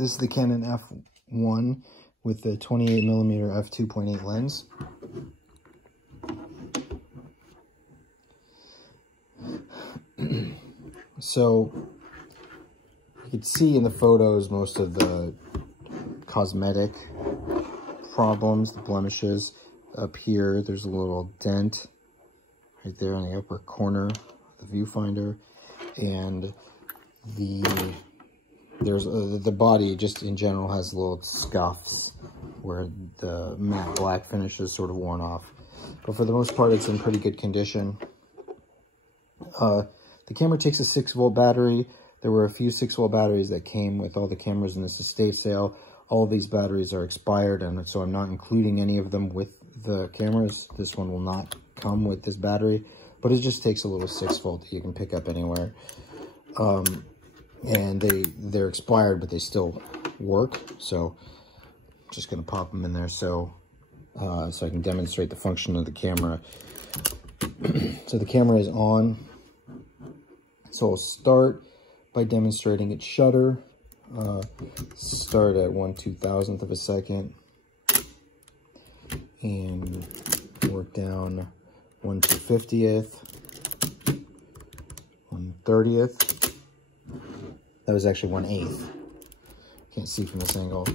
This is the Canon F1 with the 28mm f2.8 lens. So you can see in the photos most of the cosmetic problems, the blemishes. Up here, there's a little dent right there in the upper corner of the viewfinder, and the body just in general has little scuffs where the matte black finish is sort of worn off. But for the most part, it's in pretty good condition. The camera takes a 6-volt battery. There were a few 6-volt batteries that came with all the cameras in this estate sale. All of these batteries are expired, and so I'm not including any of them with the cameras. This one will not come with this battery, but it just takes a little 6-volt that you can pick up anywhere. And they're expired, but they still work. So just gonna pop them in there so I can demonstrate the function of the camera. So the camera is on. So I'll start by demonstrating its shutter. Start at 1/2000th of a second and work down 1/250th, 1/30th. That was actually 1/8. Can't see from this angle.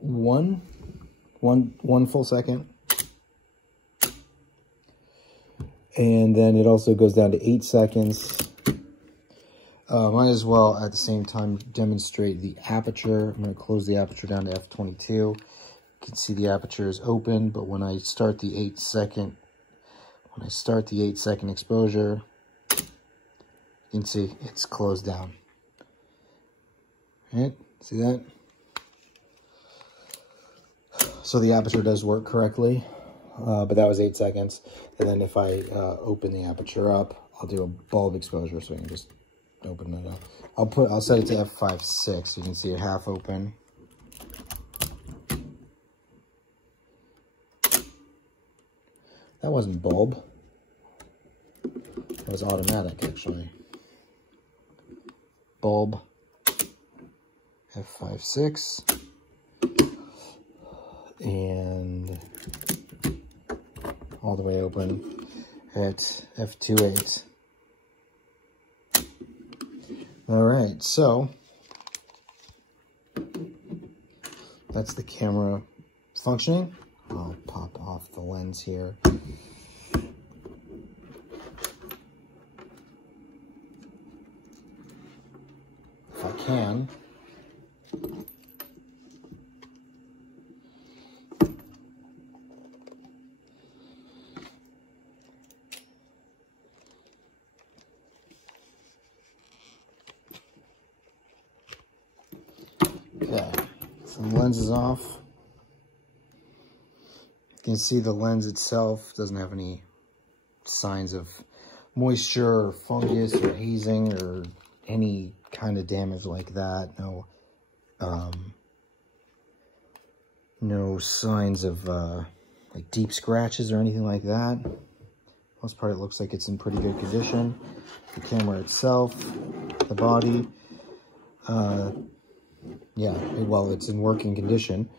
One full second. And then it also goes down to 8 seconds. Might as well at the same time demonstrate the aperture. I'm going to close the aperture down to f22. You can see the aperture is open, but when I start the 8 second exposure, you can see it's closed down. All right, see that? So the aperture does work correctly, but that was 8 seconds. And then if I open the aperture up, I'll do a bulb exposure, so I can just open it up. I'll set it to f5.6 so you can see it half open. That wasn't bulb. That was automatic, actually. Bulb, f5.6, and all the way open at f2.8. All right, so that's the camera functioning. I'll pop off the lens here. If I can. Okay, so the lens is off. You can see the lens itself doesn't have any signs of moisture or fungus or hazing or any kind of damage like that. No signs of like deep scratches or anything like that. Most part, it looks like it's in pretty good condition. The camera itself, the body, yeah, well, it's in working condition.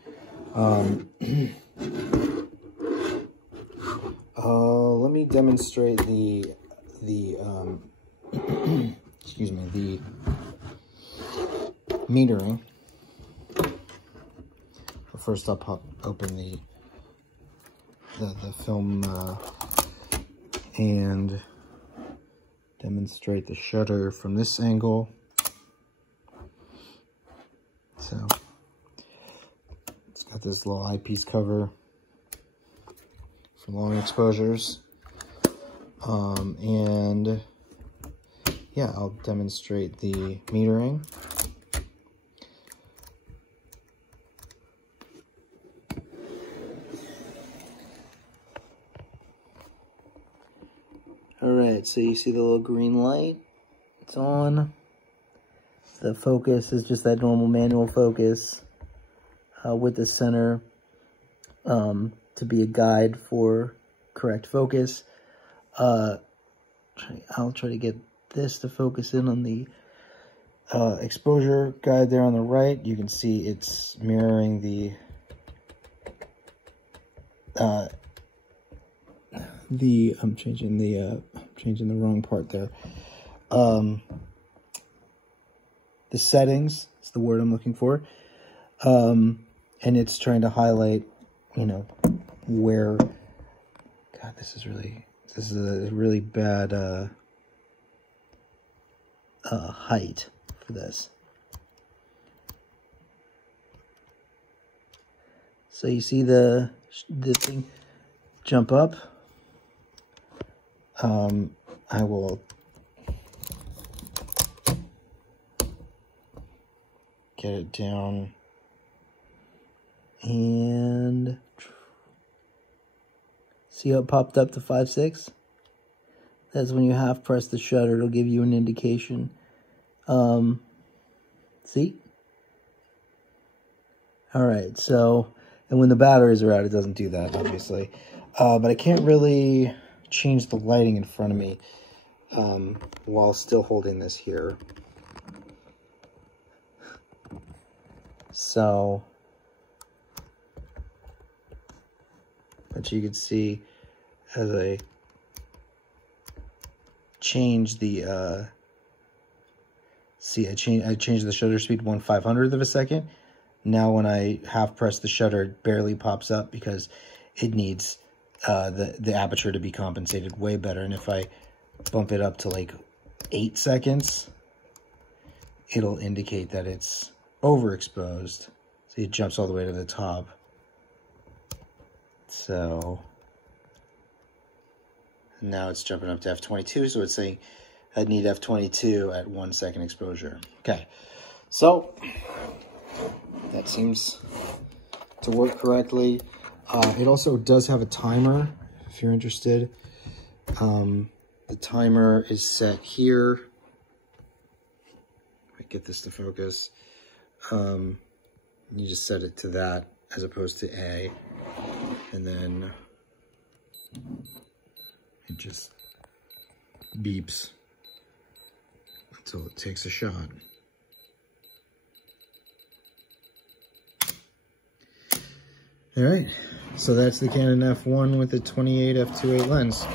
Let me demonstrate the excuse me, the metering. But first, I'll pop open the film and demonstrate the shutter from this angle. So it's got this little eyepiece cover for long exposures. And yeah, I'll demonstrate the metering. All right, so you see the little green light, it's on. The focus is just that normal manual focus with the center to be a guide for correct focus. I'll try to get this to focus in on the exposure guide there on the right. You can see it's mirroring the I'm changing the wrong part there. The settings is the word I'm looking for. And it's trying to highlight, you know, where, God, this is a really bad height for this. So you see the thing jump up. I will get it down and see how it popped up to 5.6? That's when you half press the shutter. It'll give you an indication. See? All right, so, and when the batteries are out, it doesn't do that, obviously. But I can't really change the lighting in front of me while still holding this here. So, but you can see as I change the, I changed the shutter speed 1/500th of a second. Now when I half press the shutter, it barely pops up because it needs the aperture to be compensated way better. And if I bump it up to like 8 seconds, it'll indicate that it's overexposed. See, it jumps all the way to the top. So now it's jumping up to f22, so it's saying I need f22 at 1 second exposure. Okay, so that seems to work correctly. It also does have a timer, if you're interested. The timer is set here. I get this to focus. You just set it to that as opposed to A, and then it just beeps until it takes a shot. All right, so that's the Canon F1 with the 28 f2.8 lens.